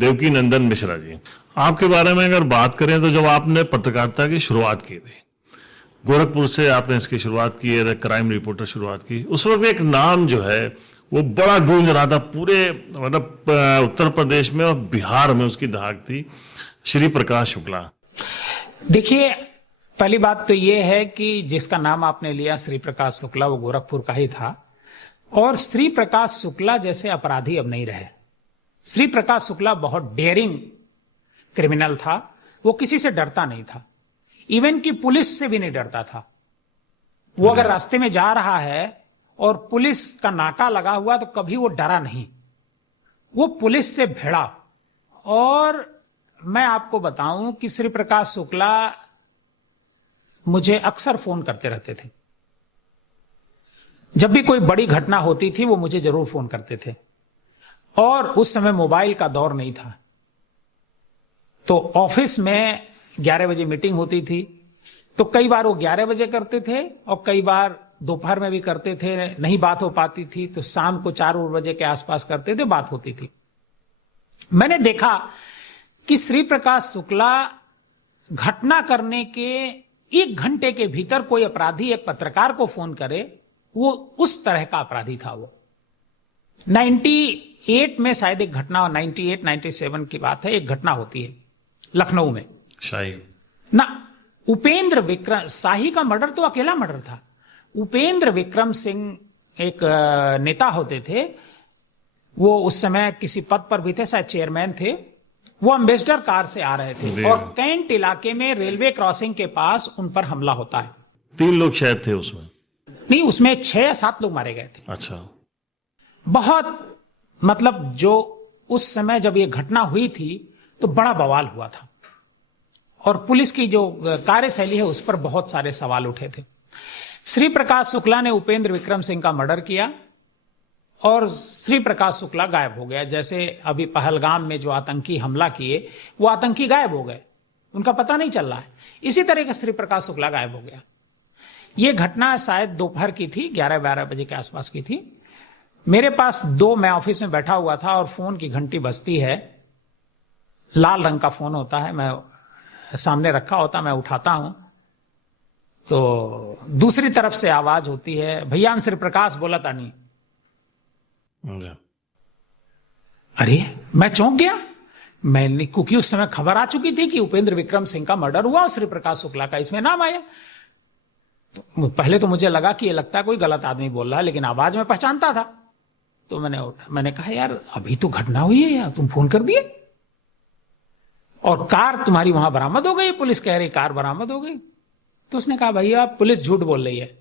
देवकी नंदन मिश्रा जी, आपके बारे में अगर बात करें तो जब आपने पत्रकारिता की शुरुआत की थी, गोरखपुर से आपने इसकी शुरुआत की है, क्राइम रिपोर्टर शुरुआत की, उस वक्त एक नाम जो है वो बड़ा गूंज रहा था पूरे मतलब उत्तर प्रदेश में और बिहार में उसकी धाक थी, श्री प्रकाश शुक्ला। देखिए, पहली बात तो ये है कि जिसका नाम आपने लिया श्री प्रकाश शुक्ला, वो गोरखपुर का ही था। और श्री प्रकाश शुक्ला जैसे अपराधी अब नहीं रहे। श्री प्रकाश शुक्ला बहुत डेयरिंग क्रिमिनल था। वो किसी से डरता नहीं था, इवन कि पुलिस से भी नहीं डरता था। वो अगर रास्ते में जा रहा है और पुलिस का नाका लगा हुआ तो कभी वो डरा नहीं, वो पुलिस से भिड़ा। और मैं आपको बताऊं कि श्री प्रकाश शुक्ला मुझे अक्सर फोन करते रहते थे। जब भी कोई बड़ी घटना होती थी वो मुझे जरूर फोन करते थे। और उस समय मोबाइल का दौर नहीं था, तो ऑफिस में 11 बजे मीटिंग होती थी, तो कई बार वो 11 बजे करते थे और कई बार दोपहर में भी करते थे। नहीं बात हो पाती थी तो शाम को 4 बजे के आसपास करते थे, बात होती थी। मैंने देखा कि श्री प्रकाश शुक्ला घटना करने के 1 घंटे के भीतर कोई अपराधी एक पत्रकार को फोन करे, वो उस तरह का अपराधी था। वो 98 में शायद एक घटना, 98-97 की बात है, एक घटना होती है लखनऊ में, शाही ना, उपेंद्र विक्रम शाही का मर्डर तो अकेला मर्डर था। उपेंद्र विक्रम सिंह एक नेता होते थे, वो उस समय किसी पद पर भी थे, शायद चेयरमैन थे। वो एम्बेसडर कार से आ रहे थे और कैंट इलाके में रेलवे क्रॉसिंग के पास उन पर हमला होता है। 3 लोग शायद थे उसमें, नहीं, उसमें 6 या 7 लोग मारे गए थे। अच्छा, बहुत मतलब जो उस समय जब ये घटना हुई थी तो बड़ा बवाल हुआ था और पुलिस की जो कार्यशैली है उस पर बहुत सारे सवाल उठे थे। श्री प्रकाश शुक्ला ने उपेंद्र विक्रम सिंह का मर्डर किया और श्री प्रकाश शुक्ला गायब हो गया। जैसे अभी पहलगाम में जो आतंकी हमला किए, वो आतंकी गायब हो गए, उनका पता नहीं चल रहा है। इसी तरह का श्री प्रकाश शुक्ला गायब हो गया। ये घटना शायद दोपहर की थी, 11-12 बजे के आसपास की थी। मेरे पास मैं ऑफिस में बैठा हुआ था और फोन की घंटी बजती है। लाल रंग का फोन होता है, मैं सामने रखा होता, मैं उठाता हूं तो दूसरी तरफ से आवाज होती है, भैया हम श्री प्रकाश बोला था नहीं। अरे मैं चौंक गया, मैंने, क्योंकि उस समय खबर आ चुकी थी कि उपेंद्र विक्रम सिंह का मर्डर हुआ और श्री प्रकाश शुक्ला का इसमें नाम आया। तो पहले तो मुझे लगा कि ये लगता है कोई गलत आदमी बोल रहा है, लेकिन आवाज में पहचानता था। तो मैंने कहा यार अभी तो घटना हुई है यार, तुम फोन कर दिए और कार तुम्हारी वहां बरामद हो गई, पुलिस कह रही कार बरामद हो गई। तो उसने कहा भैया पुलिस झूठ बोल रही है,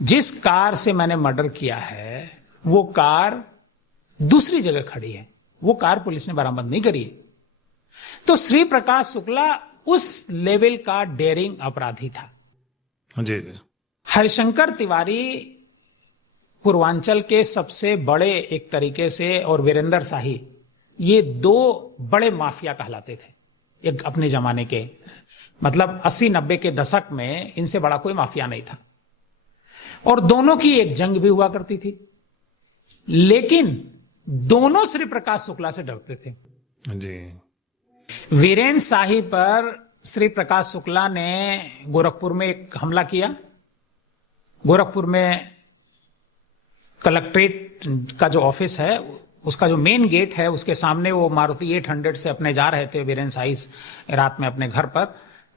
जिस कार से मैंने मर्डर किया है वो कार दूसरी जगह खड़ी है, वो कार पुलिस ने बरामद नहीं करी। तो श्री प्रकाश शुक्ला उस लेवल का डेयरिंग अपराधी था। जी। हरिशंकर तिवारी पूर्वांचल के सबसे बड़े एक तरीके से, और वीरेंद्र शाही, ये 2 बड़े माफिया कहलाते थे एक अपने जमाने के, मतलब 80-90 के दशक में इनसे बड़ा कोई माफिया नहीं था। और दोनों की एक जंग भी हुआ करती थी, लेकिन दोनों श्री प्रकाश शुक्ला से डरते थे। जी। वीरेंद्र शाही पर श्री प्रकाश शुक्ला ने गोरखपुर में एक हमला किया। गोरखपुर में कलेक्ट्रेट का जो ऑफिस है, उसका जो मेन गेट है, उसके सामने वो मारुति 800 से अपने जा रहे थे वीरेंद्र शाही रात में अपने घर पर,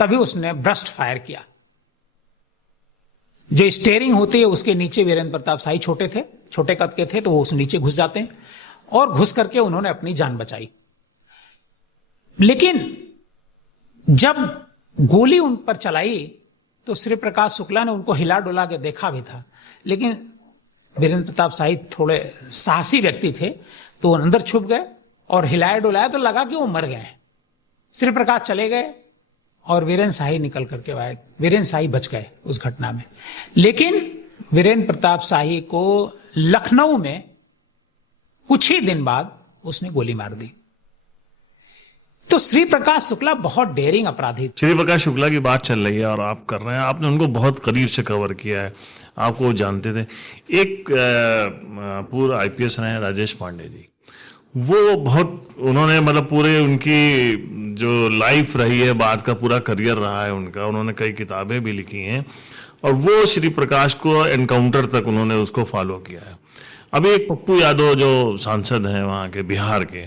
तभी उसने ब्रस्ट फायर किया। जो स्टीयरिंग होती है उसके नीचे वीरेंद्र प्रताप शाही छोटे थे, छोटे कद के थे, तो वो उस नीचे घुस जाते हैं और घुस करके उन्होंने अपनी जान बचाई। लेकिन जब गोली उन पर चलाई तो श्री प्रकाश शुक्ला ने उनको हिला डुला के देखा भी था, लेकिन वीरेंद्र प्रताप शाही थोड़े साहसी व्यक्ति थे, तो अंदर छुप गए और हिलाया डुलाया तो लगा कि वो मर गए। श्री प्रकाश चले गए और वीरेंद्र शाही निकल करके आए। वीरेंद्र शाही बच गए उस घटना में, लेकिन वीरेंद्र प्रताप शाही को लखनऊ में कुछ ही दिन बाद उसने गोली मार दी। तो श्री प्रकाश शुक्ला बहुत डेयरिंग अपराधी थे। श्री प्रकाश शुक्ला की बात चल रही है और आप कर रहे हैं, आपने उनको बहुत करीब से कवर किया है, आपको जानते थे। एक पूर्व IPS रहे हैं राजेश पांडे जी, वो बहुत उन्होंने मतलब पूरे उनकी जो लाइफ रही है, बाद का पूरा करियर रहा है उनका, उन्होंने कई किताबें भी लिखी हैं और वो श्री प्रकाश को एनकाउंटर तक उन्होंने उसको फॉलो किया है। अभी एक पप्पू यादव जो सांसद हैं वहाँ के, बिहार के,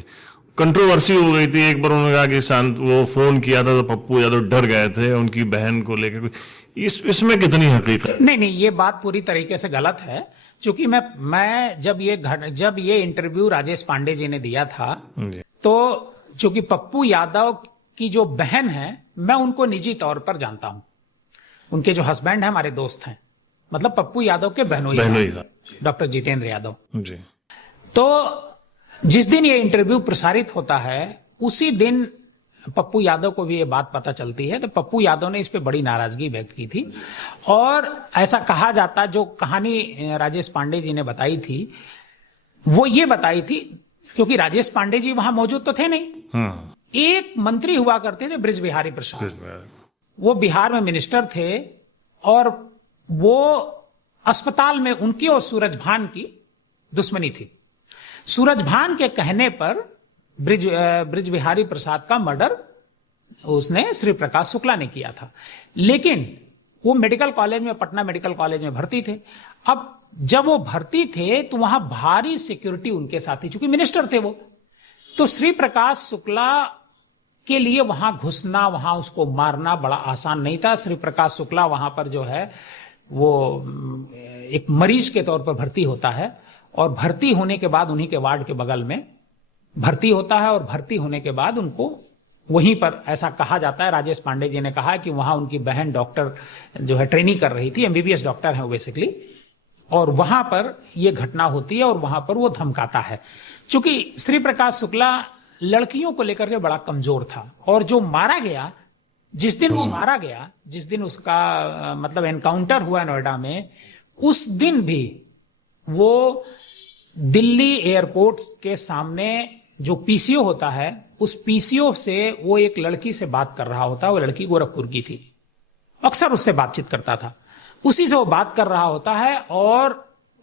कंट्रोवर्सी हो गई थी। एक बार उन्होंने कहा कि वो फोन किया था तो पप्पू यादव डर गए थे उनकी बहन को लेकर। इसमें कितनी हकीकत? नहीं नहीं, ये बात पूरी तरीके से गलत है। क्योंकि मैं जब ये इंटरव्यू राजेश पांडे जी ने दिया था, तो चूंकि पप्पू यादव की जो बहन है, मैं उनको निजी तौर पर जानता हूं। उनके जो हस्बैंड है हमारे दोस्त हैं, मतलब पप्पू यादव के बहनोई डॉक्टर जितेंद्र यादव जी। तो जिस दिन ये इंटरव्यू प्रसारित होता है उसी दिन पप्पू यादव को भी ये बात पता चलती है। तो पप्पू यादव ने इस पे बड़ी नाराजगी व्यक्त की थी और ऐसा कहा जाता, जो कहानी राजेश पांडे जी ने बताई थी वो ये बताई थी, क्योंकि राजेश पांडे जी वहां मौजूद तो थे नहीं। एक मंत्री हुआ करते थे ब्रिज बिहारी प्रसाद, वो बिहार में मिनिस्टर थे और वो अस्पताल में उनकी और सूरज भान की दुश्मनी थी। सूरज भान के कहने पर ब्रिज बिहारी प्रसाद का मर्डर उसने श्री प्रकाश शुक्ला ने किया था। लेकिन वो मेडिकल कॉलेज में, पटना मेडिकल कॉलेज में भर्ती थे। अब जब वो भर्ती थे तो वहां भारी सिक्योरिटी उनके साथ थी, चूंकि मिनिस्टर थे वो। तो श्री प्रकाश शुक्ला के लिए वहां घुसना, वहां उसको मारना बड़ा आसान नहीं था। श्री प्रकाश शुक्ला वहां पर जो है वो एक मरीज के तौर पर भर्ती होता है और भर्ती होने के बाद उन्हीं के वार्ड के बगल में भर्ती होता है और भर्ती होने के बाद उनको वहीं पर, ऐसा कहा जाता है, राजेश पांडे जी ने कहा कि वहां उनकी बहन डॉक्टर जो है ट्रेनिंग कर रही थी, एमबीबीएस डॉक्टर है वो बेसिकली, और वहां पर यह घटना होती है और वहां पर वो धमकाता है। चूंकि श्री प्रकाश शुक्ला लड़कियों को लेकर के बड़ा कमजोर था और जो मारा गया, जिस दिन वो मारा गया, जिस दिन उसका मतलब एनकाउंटर हुआ नोएडा में, उस दिन भी वो दिल्ली एयरपोर्ट के सामने जो पीसीओ होता है, उस पीसीओ से वो एक लड़की से बात कर रहा होता है। वो लड़की गोरखपुर की थी, अक्सर उससे बातचीत करता था, उसी से वो बात कर रहा होता है और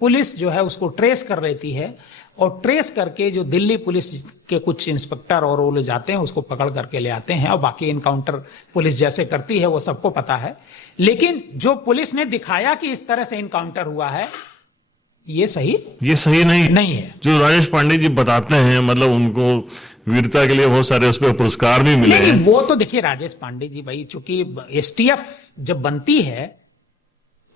पुलिस जो है उसको ट्रेस कर लेती है और ट्रेस करके जो दिल्ली पुलिस के कुछ इंस्पेक्टर और वो ले जाते हैं, उसको पकड़ करके ले आते हैं। और बाकी इनकाउंटर पुलिस जैसे करती है वो सबको पता है। लेकिन जो पुलिस ने दिखाया कि इस तरह से इनकाउंटर हुआ है, ये सही नहीं है। जो राजेश पांडे जी बताते हैं, मतलब उनको वीरता के लिए बहुत सारे उस पर पुरस्कार भी मिले हैं। वो तो देखिए राजेश पांडे जी भाई, चूंकि एसटीएफ जब बनती है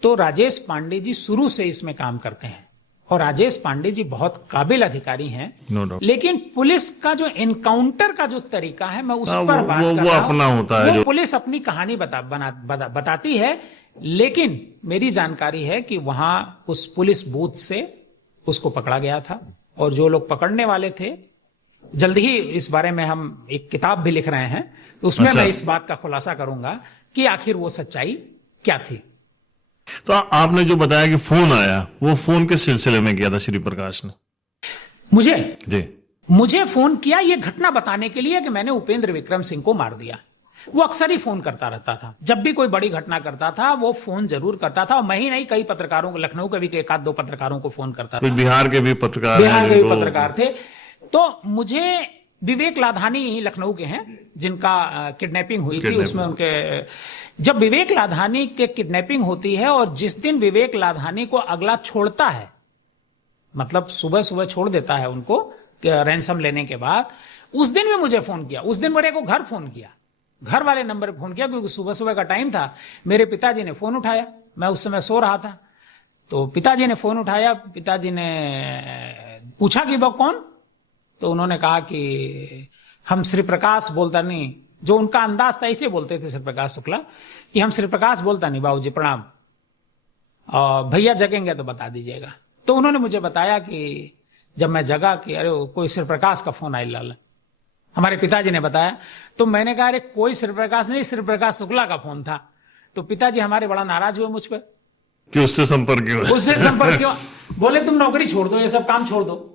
तो राजेश पांडे जी शुरू से इसमें काम करते हैं और राजेश पांडे जी बहुत काबिल अधिकारी हैं। No doubt। लेकिन पुलिस का जो एनकाउंटर का जो तरीका है, मैं उस पर बात कर वो रहा हूं। अपना होता है, वो पुलिस अपनी कहानी बताती है। लेकिन मेरी जानकारी है कि वहां उस पुलिस बूथ से उसको पकड़ा गया था और जो लोग पकड़ने वाले थे, जल्द ही इस बारे में हम एक किताब भी लिख रहे हैं, उसमें मैं इस बात का खुलासा करूंगा कि आखिर वो सच्चाई क्या थी। तो आपने जो बताया कि फोन आया, वो फोन किस सिलसिले में किया था श्री प्रकाश ने? मुझे फोन किया ये घटना बताने के लिए कि मैंने उपेंद्र विक्रम सिंह को मार दिया। वो अक्सर ही फोन करता रहता था, जब भी कोई बड़ी घटना करता था वो फोन जरूर करता था। और मैं ही नहीं, कई पत्रकारों को, लखनऊ के भी एक आध दो पत्रकारों को फोन करता था। बिहार के भी पत्रकार थे। तो मुझे विवेक लाधानी लखनऊ के हैं जिनका किडनैपिंग हुई थी, उसमें उनके, जब विवेक लाधानी के किडनैपिंग होती है और जिस दिन विवेक लाधानी को अगला छोड़ता है, मतलब सुबह सुबह छोड़ देता है उनको रैंसम लेने के बाद, उस दिन भी मुझे फोन किया। उस दिन मेरे को घर फोन किया, घर वाले नंबर पे फोन किया, क्योंकि सुबह सुबह का टाइम था। मेरे पिताजी ने फोन उठाया, मैं उस समय सो रहा था, तो पिताजी ने फोन उठाया। पिताजी ने पूछा कि वो कौन? तो उन्होंने कहा कि हम श्री प्रकाश बोलता नहीं, जो उनका अंदाज था ऐसे बोलते थे श्री प्रकाश शुक्ला कि हम श्री प्रकाश बोलता नहीं, बाबूजी प्रणाम, और भैया जगेंगे तो बता दीजिएगा। तो उन्होंने मुझे बताया कि जब मैं जगा कि अरे कोई श्री प्रकाश का फोन आई लाल, हमारे पिताजी ने बताया। तो मैंने कहा अरे कोई श्री प्रकाश नहीं, श्री प्रकाश शुक्ला का फोन था। तो पिताजी हमारे बड़ा नाराज हुए मुझ पर कि उससे संपर्क क्यों? बोले तुम नौकरी छोड़ दो, ये सब काम छोड़ दो,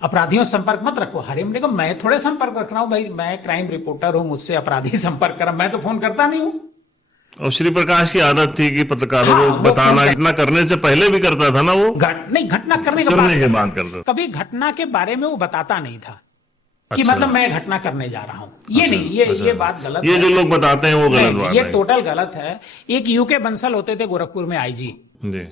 अपराधियों से संपर्क मत रखो। हरे हमने कहा मैं थोड़े संपर्क रख रहा हूं भाई, मैं क्राइम रिपोर्टर हूं, मुझसे अपराधी संपर्क कर, मैं तो फोन करता नहीं हूं। और श्री प्रकाश की आदत थी कि पत्रकारों हाँ, को वो बताना, फोन इतना करने से पहले भी करता था ना वो, नहीं, घटना करने के करने के बाद बाद करता था। कभी घटना के बारे में वो बताता नहीं था कि अच्छा। मतलब मैं घटना करने जा रहा हूं। ये अच्छा, नहीं, ये अच्छा। ये बात गलत ये है। जो लोग बताते हैं वो गलत नहीं, बात ये है। टोटल गलत है। एक यूके बंसल होते थे गोरखपुर में आईजी, जी।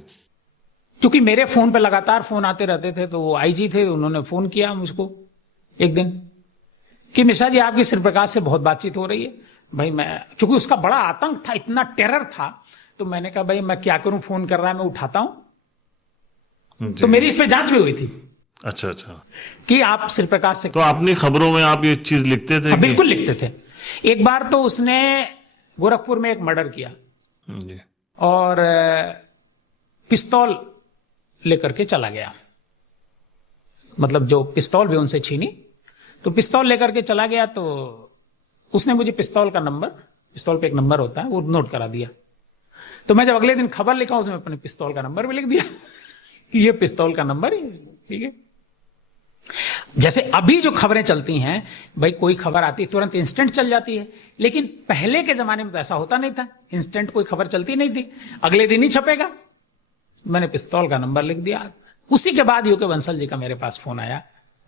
क्योंकि मेरे फोन पे लगातार फोन आते रहते थे, तो वो आईजी थे, उन्होंने फोन किया मुझको एक दिन कि मिश्रा जी आपकी श्री प्रकाश से बहुत बातचीत हो रही है। भाई मैं, चूंकि उसका बड़ा आतंक था, इतना टेरर था, तो मैंने कहा भाई मैं क्या करूं, फोन कर रहा है, मैं उठाता हूं। जी। तो मेरी इस पे जांच भी हुई थी अच्छा अच्छा। कि आप श्री प्रकाश से तो अपनी खबरों में आप ये चीज लिखते थे कि? बिल्कुल लिखते थे। एक बार तो उसने गोरखपुर में एक मर्डर किया जी। और पिस्तौल लेकर के चला गया, मतलब जो पिस्तौल भी उनसे छीनी, तो पिस्तौल लेकर के चला गया। तो उसने मुझे पिस्तौल का नंबर, पिस्तौल पे एक नंबर होता है, वो नोट करा दिया। तो मैं जब अगले दिन खबर लिखा उसमें अपने पिस्तौल का नंबर भी लिख दिया कि ये पिस्तौल का नंबर है, ठीक है। जैसे अभी जो खबरें चलती हैं, भाई कोई खबर आती है तुरंत इंस्टेंट चल जाती है, लेकिन पहले के जमाने में तो ऐसा होता नहीं था, इंस्टेंट कोई खबर चलती नहीं थी, अगले दिन ही छपेगा। मैंने पिस्तौल का नंबर लिख दिया। उसी के बाद यूके बंसल जी का मेरे पास फोन आया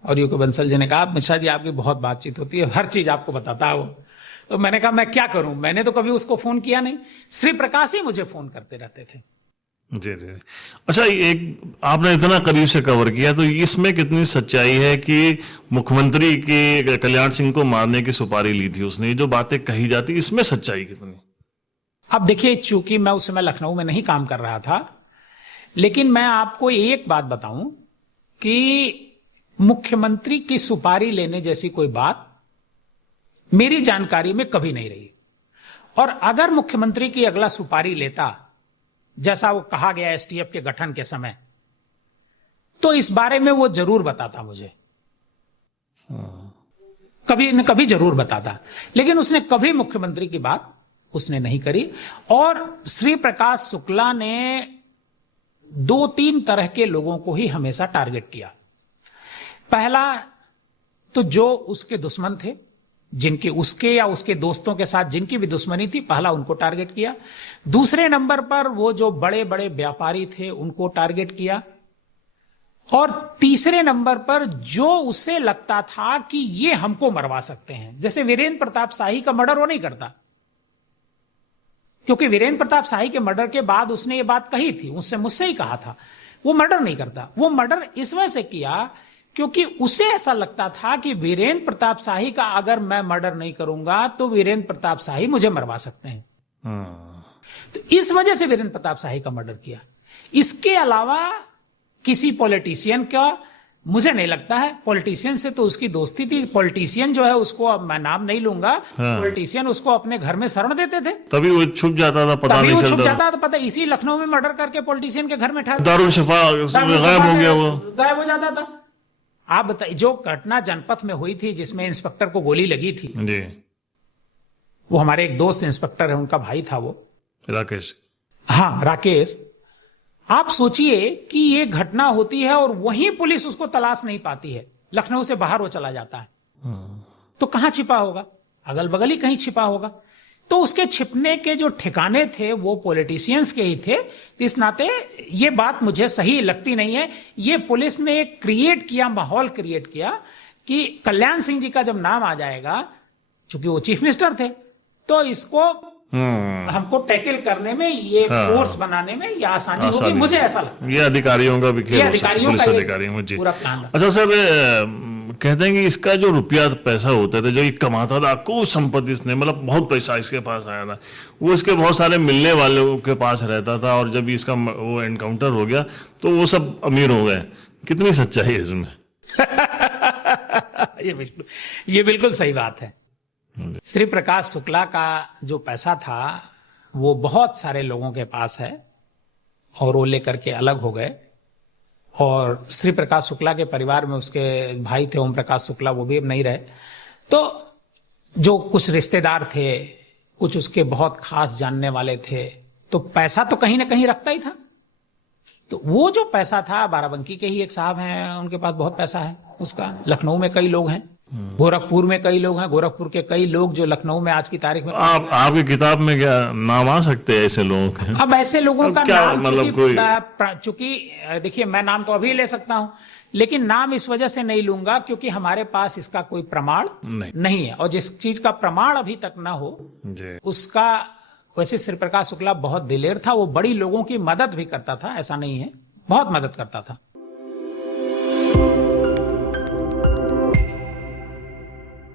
और यूके बंसल जी ने कहा मिश्रा जी आपकी बहुत बातचीत होती है, हर चीज आपको बताता है वो। तो मैंने कहा मैं क्या करूं, मैंने तो कभी उसको फोन किया नहीं, श्री प्रकाश ही मुझे फोन करते रहते थे। जी जी। अच्छा, एक आपने इतना करीब से कवर किया, तो इसमें कितनी सच्चाई है कि मुख्यमंत्री के कल्याण सिंह को मारने की सुपारी ली थी उसने, ये जो बातें कही जाती, इसमें सच्चाई कितनी? अब देखिए, चूंकि मैं उस समय लखनऊ में नहीं काम कर रहा था, लेकिन मैं आपको एक बात बताऊं कि मुख्यमंत्री की सुपारी लेने जैसी कोई बात मेरी जानकारी में कभी नहीं रही। और अगर मुख्यमंत्री की अगला सुपारी लेता, जैसा वो कहा गया एसटीएफ के गठन के समय, तो इस बारे में वो जरूर बताता मुझे, कभी न कभी जरूर बताता। लेकिन उसने कभी मुख्यमंत्री की बात उसने नहीं करी। और श्री प्रकाश शुक्ला ने 2-3 तरह के लोगों को ही हमेशा टारगेट किया। पहला तो जो उसके दुश्मन थे, जिनके उसके या उसके दोस्तों के साथ जिनकी भी दुश्मनी थी, पहला उनको टारगेट किया। दूसरे नंबर पर वो जो बड़े बड़े व्यापारी थे उनको टारगेट किया। और तीसरे नंबर पर जो उसे लगता था कि ये हमको मरवा सकते हैं, जैसे वीरेंद्र प्रताप शाही का मर्डर वो नहीं करता, क्योंकि वीरेंद्र प्रताप शाही के मर्डर के बाद उसने ये बात कही थी, उससे मुझसे ही कहा था, वो मर्डर नहीं करता। वो मर्डर इस वजह से किया क्योंकि उसे ऐसा लगता था कि वीरेंद्र प्रताप शाही का अगर मैं मर्डर नहीं करूंगा तो वीरेंद्र प्रताप शाही मुझे मरवा सकते हैं। तो इस वजह से वीरेंद्र प्रताप शाही का मर्डर किया। इसके अलावा किसी पॉलिटिशियन का मुझे नहीं लगता है, पॉलिटिशियन से तो उसकी दोस्ती थी। पॉलिटिशियन जो है उसको, अब मैं नाम नहीं लूंगा, पॉलिटिशियन उसको अपने घर में शरण देते थे, तभी वो छुप जाता था, पता नहीं चलता, छुप जाता था। पता, इसी लखनऊ में मर्डर करके पॉलिटिशियन के घर में ठहर दारुल शफा गायब हो गया, वो गायब हो जाता था। आप बताइए, जो घटना जनपथ में हुई थी जिसमें इंस्पेक्टर को गोली लगी थी जी, वो हमारे एक दोस्त इंस्पेक्टर है, उनका भाई था वो, राकेश। हाँ राकेश। आप सोचिए कि ये घटना होती है और वहीं पुलिस उसको तलाश नहीं पाती है, लखनऊ से बाहर वो चला जाता है, तो कहां छिपा होगा? अगल बगल ही कहीं छिपा होगा। तो उसके छिपने के जो ठिकाने थे वो पॉलिटिशियंस के ही थे। इस नाते ये बात मुझे सही लगती नहीं है। ये पुलिस ने एक क्रिएट किया, माहौल क्रिएट किया कि कल्याण सिंह जी का जब नाम आ जाएगा, चूंकि वो चीफ मिनिस्टर थे, तो इसको हमको टैकल करने में, ये फोर्स बनाने में ये आसानी होगी, मुझे ऐसा लगता है। ये अधिकारियों का भी खेल, पुलिस अधिकारियों जी। पूरा प्लान। अच्छा सर, कहते हैं कि इसका जो रुपया पैसा होता था, जो ये कमाता था, कुछ संपत्ति इसने, मतलब बहुत पैसा इसके पास आया था, वो इसके बहुत सारे मिलने वालों के पास रहता था, और जब इसका वो एनकाउंटर हो गया तो वो सब अमीर हो गए। कितनी सच्चाई है इसमें? ये बिल्कुल सही बात है। श्री प्रकाश शुक्ला का जो पैसा था वो बहुत सारे लोगों के पास है और वो लेकर के अलग हो गए। और श्री प्रकाश शुक्ला के परिवार में उसके भाई थे ओम प्रकाश शुक्ला, वो भी अब नहीं रहे। तो जो कुछ रिश्तेदार थे, कुछ उसके बहुत खास जानने वाले थे, तो पैसा तो कहीं ना कहीं रखता ही था। तो वो जो पैसा था, बाराबंकी के ही एक साहब हैं, उनके पास बहुत पैसा है उसका, लखनऊ में कई लोग हैं। गोरखपुर में कई लोग हैं, गोरखपुर के कई लोग जो लखनऊ में आज की तारीख में। आपकी किताब में क्या नाम आ सकते हैं ऐसे लोगों के? अब ऐसे लोगों अब का क्या नाम मतलब चूंकि देखिए, मैं नाम तो अभी ले सकता हूं, लेकिन नाम इस वजह से नहीं लूंगा क्योंकि हमारे पास इसका कोई प्रमाण नहीं है, और जिस चीज का प्रमाण अभी तक ना हो जी। उसका। वैसे श्री प्रकाश शुक्ला बहुत दिलेर था, वो बड़ी लोगों की मदद भी करता था, ऐसा नहीं है, बहुत मदद करता था।